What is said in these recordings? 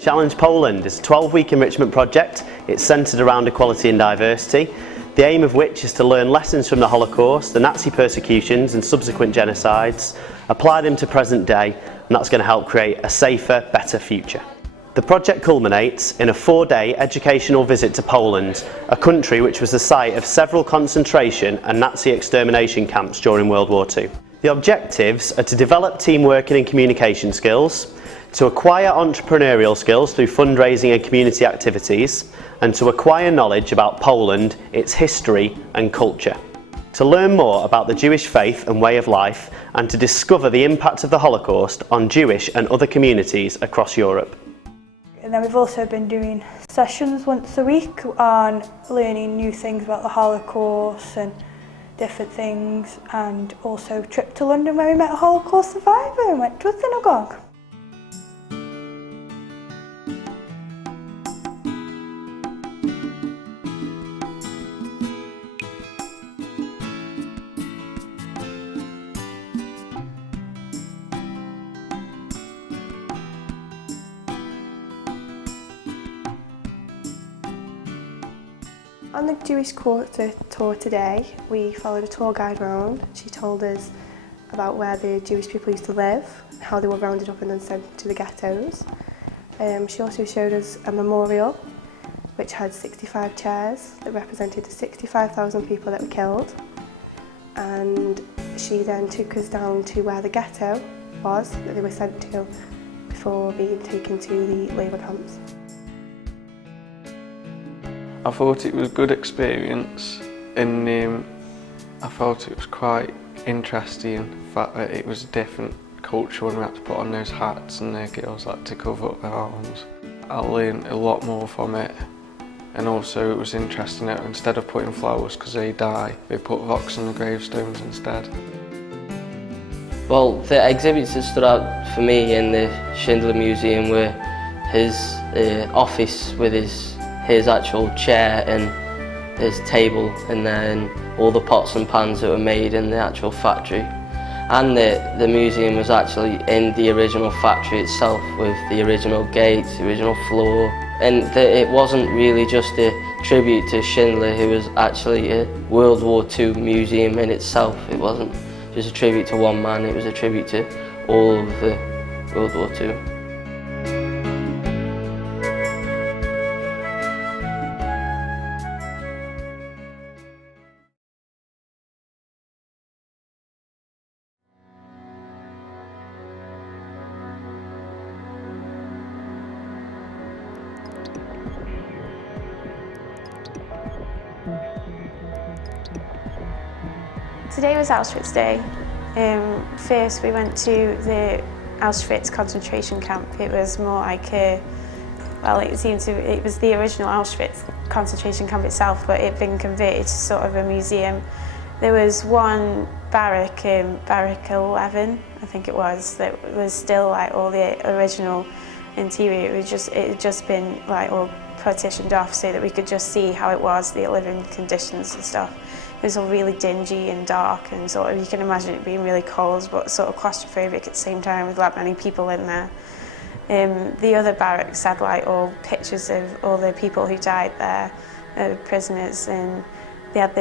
Challenge Poland is a 12-week enrichment project. It's centred around equality and diversity, the aim of which is to learn lessons from the Holocaust, the Nazi persecutions and subsequent genocides, apply them to present day, and that's going to help create a safer, better future. The project culminates in a 4-day educational visit to Poland, a country which was the site of several concentration and Nazi extermination camps during World War II. The objectives are to develop teamwork and communication skills, to acquire entrepreneurial skills through fundraising and community activities, and to acquire knowledge about Poland, its history and culture. To learn more about the Jewish faith and way of life, and to discover the impact of the Holocaust on Jewish and other communities across Europe. And then we've also been doing sessions once a week on learning new things about the Holocaust and different things, and also a trip to London where we met a Holocaust survivor and went to a synagogue. On the Jewish Quarter tour today, we followed a tour guide around. She told us about where the Jewish people used to live, how they were rounded up and then sent to the ghettos. She also showed us a memorial which had 65 chairs that represented the 65,000 people that were killed. And she then took us down to where the ghetto was that they were sent to before being taken to the labour camps. I thought it was a good experience, and I thought it was quite interesting, the fact that it was a different culture when we had to put on those hats and the girls had to cover up their arms. I learned a lot more from it, and also it was interesting that instead of putting flowers because they die, they put rocks on the gravestones instead. Well, the exhibits that stood out for me in the Schindler Museum were his office with his actual chair and his table, and then all the pots and pans that were made in the actual factory. And the museum was actually in the original factory itself, with the original gates, the original floor. And it wasn't really just a tribute to Schindler, who was actually a World War II museum in itself. It wasn't just a tribute to one man, it was a tribute to all of the World War II. Today was Auschwitz Day. First we went to the Auschwitz concentration camp. It was more like it was the original Auschwitz concentration camp itself, but it had been converted to sort of a museum. There was one barrack, Barrack 11, I think it was, that was still like all the original interior. It had just been like all partitioned off so that we could just see how it was, the living conditions and stuff. It was all really dingy and dark, and sort of you can imagine it being really cold but sort of claustrophobic at the same time with that many people in there. The other barracks had like all pictures of all the people who died there, prisoners, and they had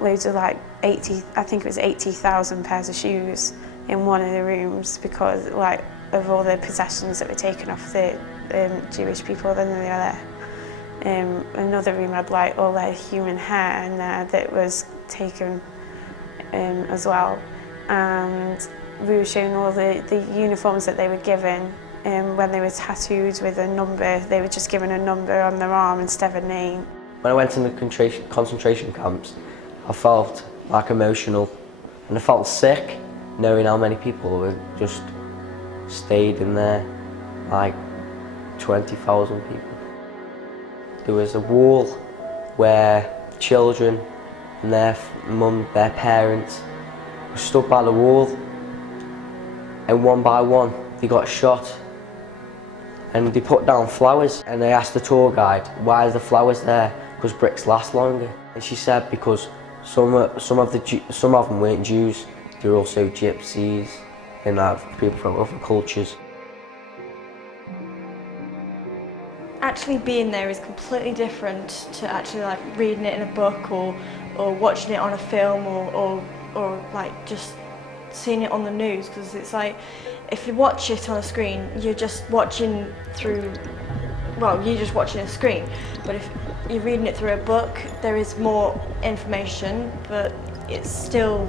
loads of like 80,000 pairs of shoes in one of the rooms because like of all the possessions that were taken off the Jewish people when they were there. Another room had like all their human hair in there that was taken as well, and we were shown all the uniforms that they were given. When they were tattooed with a number, they were just given a number on their arm instead of a name. When I went in the concentration camps, I felt like emotional, and I felt sick knowing how many people had just stayed in there, like 20,000 people. There was a wall where children and their parents were stood by the wall, and one by one they got shot. And they put down flowers, and they asked the tour guide, why are the flowers there? Because bricks last longer. And she said because some of them weren't Jews, they were also gypsies and people from other cultures. Actually being there is completely different to actually like reading it in a book or watching it on a film or like just seeing it on the news, because it's like if you watch it on a screen you're just watching through, well, you're just watching a screen, but if you're reading it through a book there is more information, but it's still,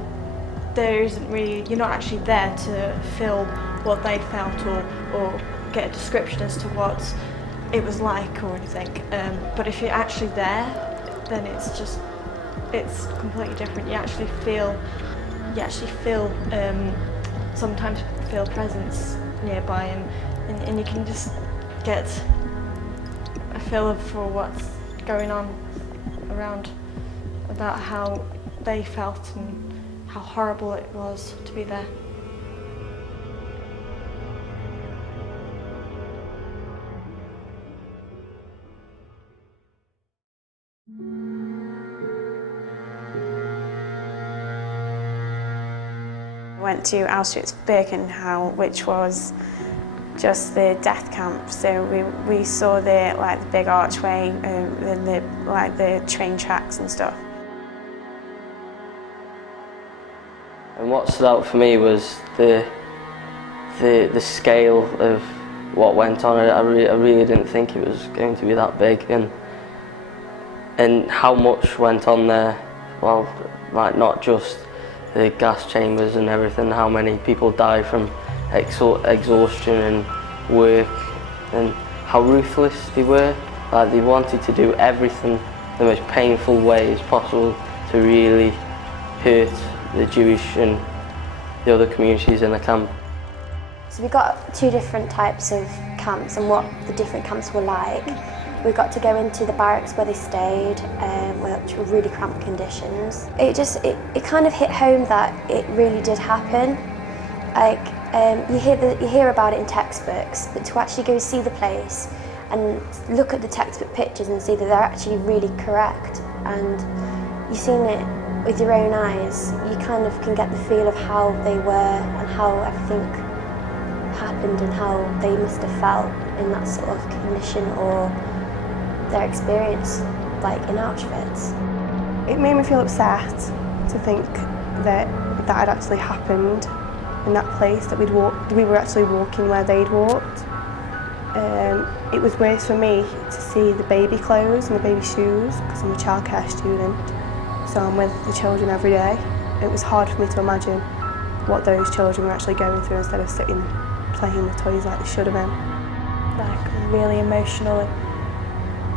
there isn't really, you're not actually there to feel what they felt or get a description as to what it was like or anything, but if you're actually there then it's completely different. You actually feel sometimes feel presence nearby, and you can just get a feel for what's going on around, about how they felt and how horrible it was to be there. I went to Auschwitz-Birkenau, which was just the death camp. So we saw the big archway and the train tracks and stuff. And what stood out for me was the scale of what went on. I really didn't think it was going to be that big, and how much went on there. Well, like not just the gas chambers and everything, how many people died from exhaustion and work, and how ruthless they were. Like they wanted to do everything the most painful way as possible to really hurt the Jewish and the other communities in the camp. So we got two different types of camps and what the different camps were like. We got to go into the barracks where they stayed, which were really cramped conditions. It kind of hit home that it really did happen. Like you hear about it in textbooks, but to actually go see the place and look at the textbook pictures and see that they're actually really correct, and you've seen it with your own eyes, you kind of can get the feel of how they were and how everything happened and how they must have felt in that sort of condition or their experience, like in Auschwitz. It made me feel upset to think that had actually happened in that place, that we were actually walking where they'd walked. It was worse for me to see the baby clothes and the baby shoes, because I'm a childcare student, so I'm with the children every day. It was hard for me to imagine what those children were actually going through instead of sitting playing with toys like they should have been. Like really emotional,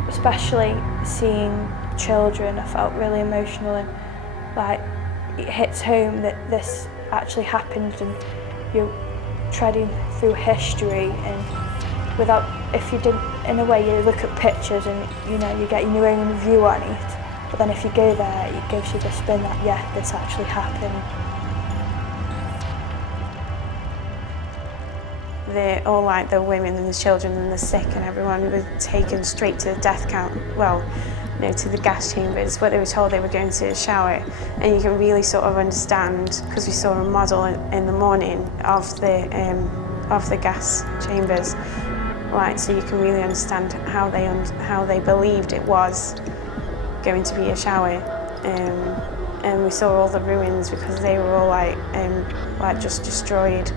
especially seeing children. I felt really emotional, and like it hits home that this actually happened, and you're treading through history, and if you didn't, in a way you look at pictures and you know you're getting your own view on it, but then if you go there it gives you the spin that yeah, this actually happened. All like the women and the children and the sick and everyone were taken straight to the death camp, well, you know, to the gas chambers where they were told they were going to shower. And you can really sort of understand, because we saw a model in the morning of the gas chambers, right? So you can really understand how they believed it was going to be a shower. And we saw all the ruins because they were all like just destroyed.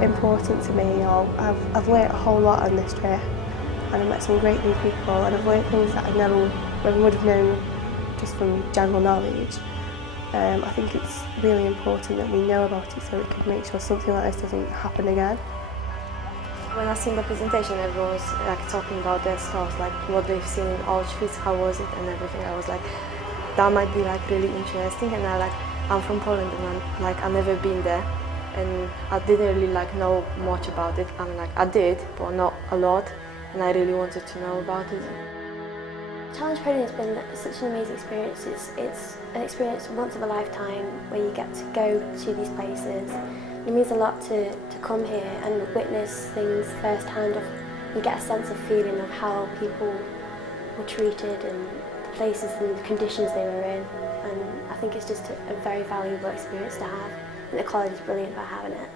Important to me. I've learnt a whole lot on this trip, and I've met some great new people, and I've learnt things that I never would have known just from general knowledge. I think it's really important that we know about it so we can make sure something like this doesn't happen again. When I seen the presentation, everyone was like talking about their stuff, like what they've seen in Auschwitz, how was it, and everything. I was like, that might be like really interesting. And I'm from Poland, and I've never been there, and I didn't really like know much about it. I did, but not a lot, and I really wanted to know about it. Challenge Podium has been such an amazing experience. It's an experience once of a lifetime where you get to go to these places. It means a lot to come here and witness things firsthand. You get a sense of feeling of how people were treated and the places and the conditions they were in. And I think it's just a very valuable experience to have. And the college is brilliant for having it.